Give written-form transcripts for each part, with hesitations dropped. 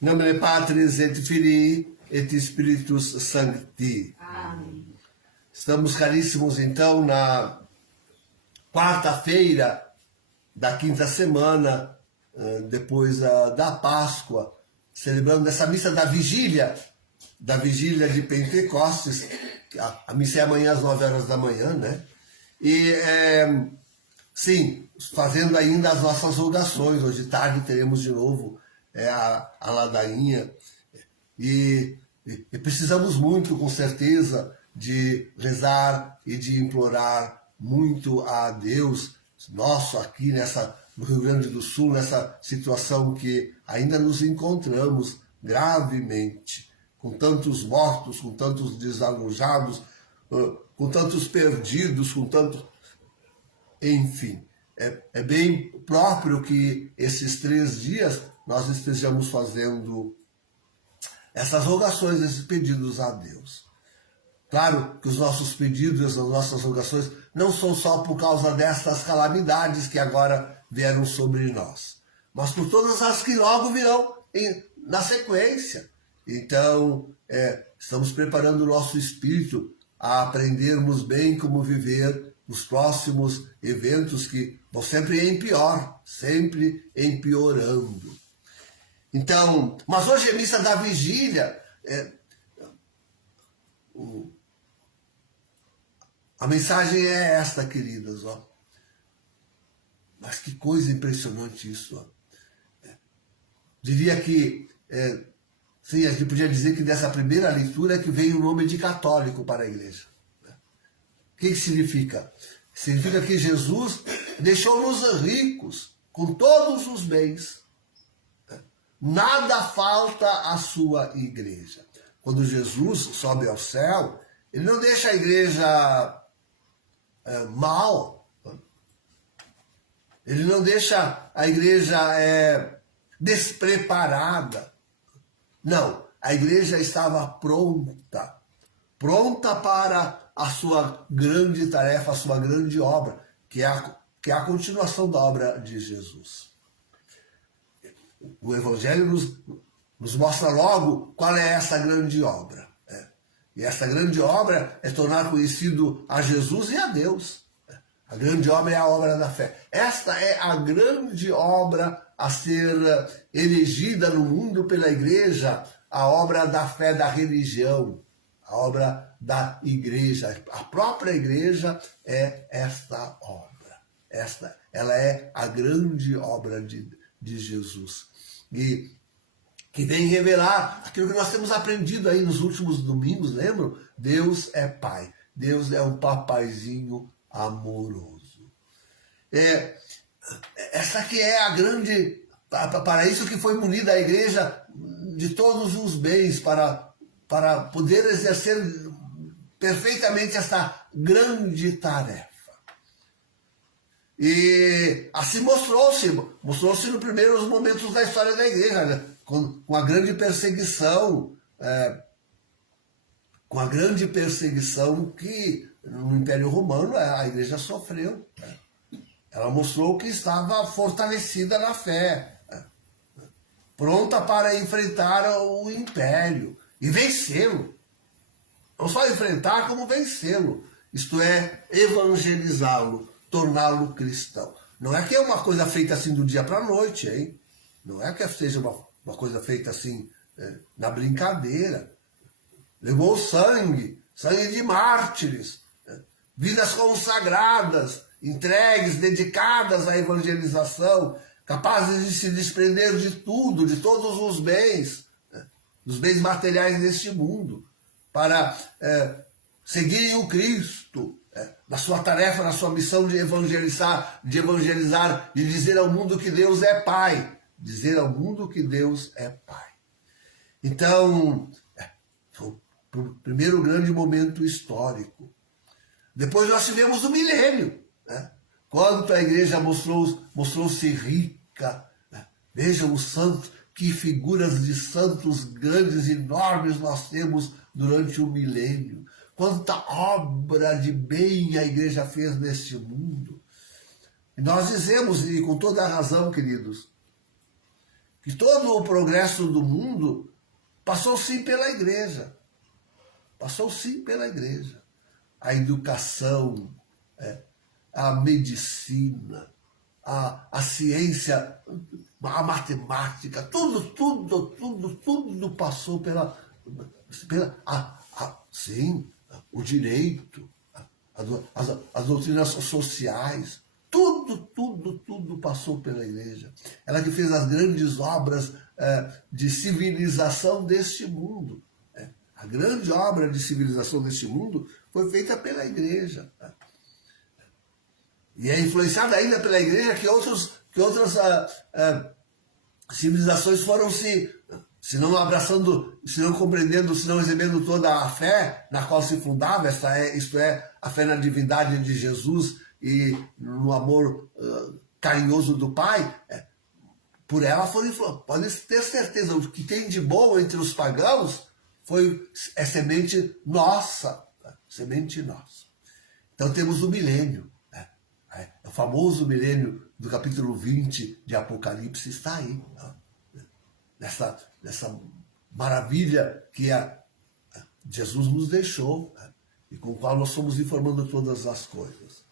Nomine Patris et Filii et Spiritus Sancti. Amém. Estamos, caríssimos, então, na quarta-feira da quinta semana, depois da Páscoa, celebrando essa missa da vigília de Pentecostes. A missa é amanhã às 9 horas da manhã, né? E, sim, fazendo ainda as nossas rogações. Hoje de tarde teremos de novo a ladainha. E precisamos muito, com certeza, de rezar e de implorar muito a Deus, nosso aqui no Rio Grande do Sul, nessa situação que ainda nos encontramos gravemente, com tantos mortos, com tantos desalojados, com tantos perdidos, com tanto... Enfim, é bem próprio que esses 3 dias nós estejamos fazendo essas rogações, esses pedidos a Deus. Claro que os nossos pedidos, as nossas rogações, não são só por causa destas calamidades que agora vieram sobre nós, mas por todas as que logo virão na sequência. Então, estamos preparando o nosso espírito a aprendermos bem como viver os próximos eventos que vão sempre em pior, sempre empeorando. Então, mas hoje é missa da vigília. A mensagem é esta, queridas, ó. Mas que coisa impressionante isso, ó. Diria que, sim, a gente podia dizer que dessa primeira leitura é que veio o nome de católico para a igreja. O que significa? Significa que Jesus deixou-nos ricos com todos os bens. Nada falta à sua igreja. Quando Jesus sobe ao céu, ele não deixa a igreja mal. Ele não deixa a igreja despreparada. Não, a igreja estava pronta para a sua grande tarefa, a sua grande obra, que é a continuação da obra de Jesus. O Evangelho nos mostra logo qual é essa grande obra. E essa grande obra é tornar conhecido a Jesus e a Deus. A grande obra é a obra da fé. Esta é a grande obra a ser elegida no mundo pela igreja, a obra da fé, da religião, a obra da igreja. A própria igreja é esta obra. Ela é a grande obra de Jesus. E que vem revelar aquilo que nós temos aprendido aí nos últimos domingos, lembram? Deus é Pai. Deus é um papaizinho amoroso. Essa que é a grande... Para isso que foi munida a igreja de todos os bens, para poder exercer perfeitamente essa grande tarefa. E assim mostrou-se nos primeiros momentos da história da igreja, né? Com a grande perseguição, que no Império Romano a igreja sofreu. Ela mostrou que estava fortalecida na fé, pronta para enfrentar o império e vencê-lo. Não só enfrentar, como vencê-lo. Isto é, evangelizá-lo, torná-lo cristão. Não é que é uma coisa feita assim do dia para a noite, hein? Não é que seja uma coisa feita assim na brincadeira. Levou sangue de mártires, vidas consagradas, entregues, dedicadas à evangelização, capazes de se desprender de tudo, de todos os bens, dos bens materiais deste mundo, para seguirem o Cristo, na sua tarefa, na sua missão de evangelizar, de dizer ao mundo que Deus é Pai. Dizer ao mundo que Deus é Pai. Então, foi o primeiro grande momento histórico. Depois nós tivemos o milênio, né? Quanto a igreja mostrou-se rica. Né? Vejam os santos, que figuras de santos grandes e enormes nós temos durante o milênio. Quanta obra de bem a igreja fez neste mundo. E nós dizemos, e com toda a razão, queridos, que todo o progresso do mundo passou sim pela igreja. Passou sim pela igreja. A educação, a medicina, a ciência, a matemática, tudo passou sim, o direito, as doutrinas sociais, tudo passou pela igreja. Ela que fez as grandes obras de civilização deste mundo. A grande obra de civilização deste mundo foi feita pela igreja. E é influenciada ainda pela igreja que outras civilizações foram se não abraçando, se não compreendendo, se não recebendo toda a fé na qual se fundava, isto é, a fé na divindade de Jesus e no amor carinhoso do Pai, por ela foram influenciadas. Podem ter certeza, o que tem de bom entre os pagãos é semente nossa, semente nossa. Então temos o milênio, o famoso milênio do capítulo 20 de Apocalipse está aí, nessa maravilha que Jesus nos deixou, e com o qual nós somos informando todas as coisas.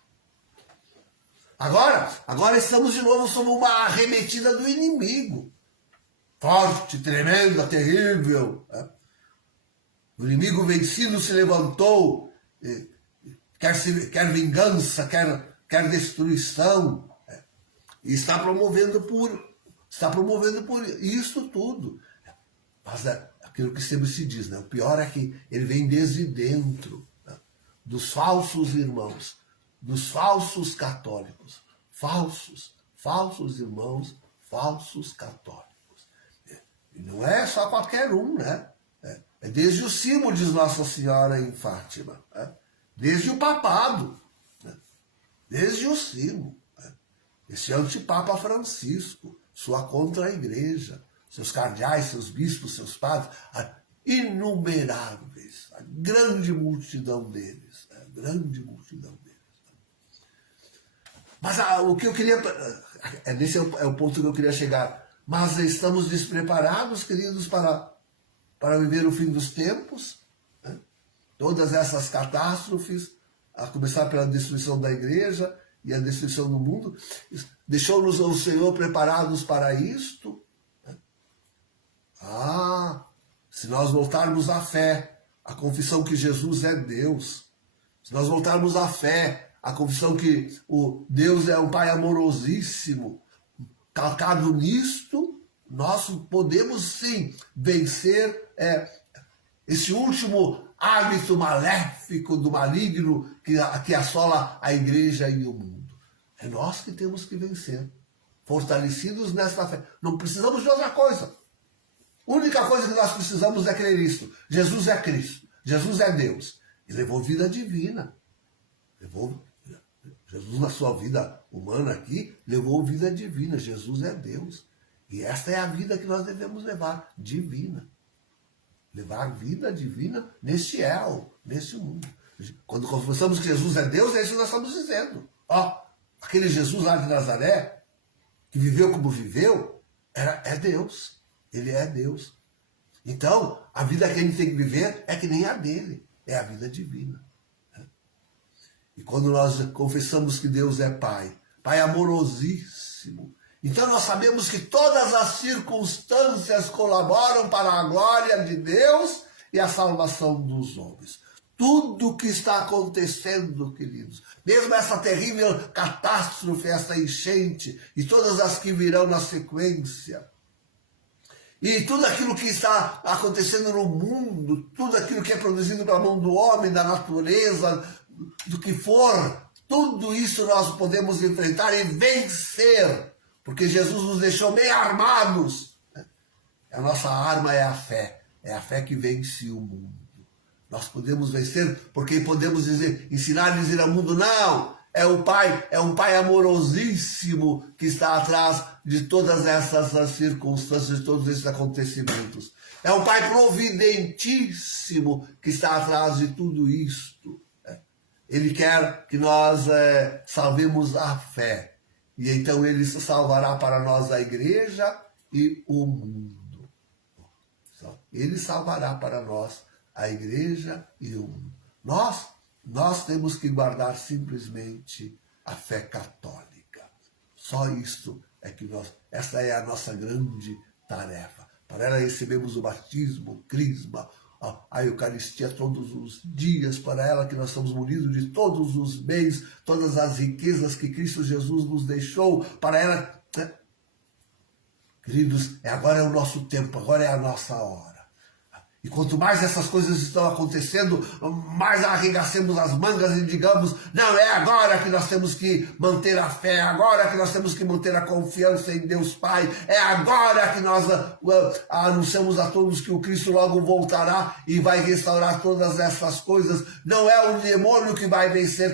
Agora estamos de novo sob uma arremetida do inimigo, forte, tremenda, terrível. O inimigo vencido se levantou, quer vingança, quer destruição, e está promovendo por isso tudo. Mas aquilo que sempre se diz, o pior é que ele vem desde dentro, dos falsos irmãos, dos falsos católicos, falsos irmãos, falsos católicos. E não é só qualquer um, é desde o cimo, diz Nossa Senhora em Fátima, desde o papado, desde o cimo. Esse antipapa Francisco, sua contra-igreja, seus cardeais, seus bispos, seus padres, inumeráveis, a grande multidão deles, Mas o que eu queria, esse é o ponto que eu queria chegar, mas estamos despreparados, queridos, para viver o fim dos tempos, todas essas catástrofes, a começar pela destruição da igreja e a destruição do mundo, deixou-nos o Senhor preparados para isto? Se nós voltarmos à fé, a confissão que Jesus é Deus, se nós voltarmos à fé, a confissão que o Deus é um Pai amorosíssimo, calcado nisto, nós podemos sim vencer esse último hábito maléfico do maligno que assola a igreja e o mundo. É nós que temos que vencer, fortalecidos nesta fé. Não precisamos de outra coisa. A única coisa que nós precisamos é crer nisto. Jesus é Cristo, Jesus é Deus. E levou vida divina. Jesus, na sua vida humana aqui, levou vida divina. Jesus é Deus. E esta é a vida que nós devemos levar, divina. Levar vida divina neste neste mundo. Quando confessamos que Jesus é Deus, é isso que nós estamos dizendo. Aquele Jesus lá de Nazaré, que viveu como viveu, é Deus. Ele é Deus. Então, a vida que a gente tem que viver é que nem a dele. É a vida divina. E quando nós confessamos que Deus é Pai, Pai amorosíssimo, então nós sabemos que todas as circunstâncias colaboram para a glória de Deus e a salvação dos homens. Tudo que está acontecendo, queridos, mesmo essa terrível catástrofe, essa enchente e todas as que virão na sequência, e tudo aquilo que está acontecendo no mundo, tudo aquilo que é produzido pela mão do homem, da natureza, do que for, tudo isso nós podemos enfrentar e vencer, porque Jesus nos deixou bem armados. A nossa arma é a fé que vence o mundo. Nós podemos vencer porque podemos ensinar e dizer ao mundo, não, é um pai amorosíssimo que está atrás de todas essas circunstâncias, de todos esses acontecimentos. É um pai providentíssimo que está atrás de tudo isto. Ele quer que nós salvemos a fé. E então ele salvará para nós a igreja e o mundo. Ele salvará para nós a igreja e o mundo. Nós temos que guardar simplesmente a fé católica. Só isso é que essa é a nossa grande tarefa. Para ela recebemos o batismo, o crisma, a Eucaristia todos os dias, para ela que nós estamos munidos de todos os bens, todas as riquezas que Cristo Jesus nos deixou, para ela, né? Queridos, agora é o nosso tempo, agora é a nossa hora. E quanto mais essas coisas estão acontecendo, mais arregacemos as mangas e digamos, não, é agora que nós temos que manter a fé, é agora que nós temos que manter a confiança em Deus Pai, é agora que nós anunciamos a todos que o Cristo logo voltará e vai restaurar todas essas coisas. Não é o demônio que vai vencer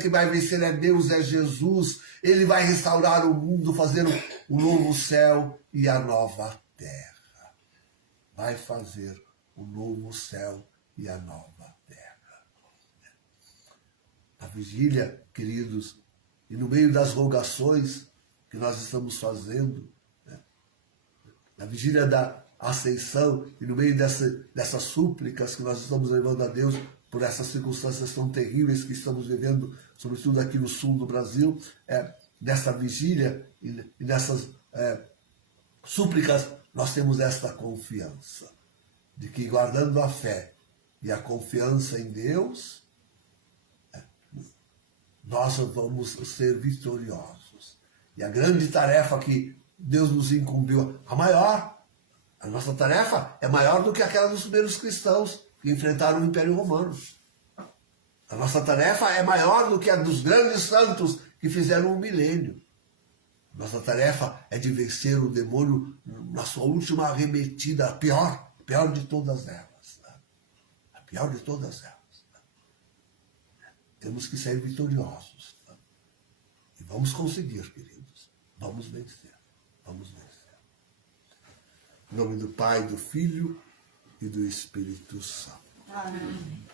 é Deus, é Jesus. Ele vai restaurar o mundo, fazer um novo céu e a nova terra. Vai fazer o novo céu e a nova terra. A vigília, queridos, e no meio das rogações que nós estamos fazendo, né, na vigília da Ascensão, e no meio dessas súplicas que nós estamos levando a Deus por essas circunstâncias tão terríveis que estamos vivendo, sobretudo aqui no sul do Brasil, nessa vigília e nessas súplicas, nós temos esta confiança de que, guardando a fé e a confiança em Deus, nós vamos ser vitoriosos. E a grande tarefa que Deus nos incumbiu, a nossa tarefa é maior do que aquela dos primeiros cristãos que enfrentaram o Império Romano. A nossa tarefa é maior do que a dos grandes santos que fizeram um milênio. Nossa tarefa é de vencer o demônio na sua última arremetida, a pior de todas elas. A pior de todas elas. Temos que ser vitoriosos. E vamos conseguir, queridos. Vamos vencer. Vamos vencer. Em nome do Pai, do Filho e do Espírito Santo. Amém.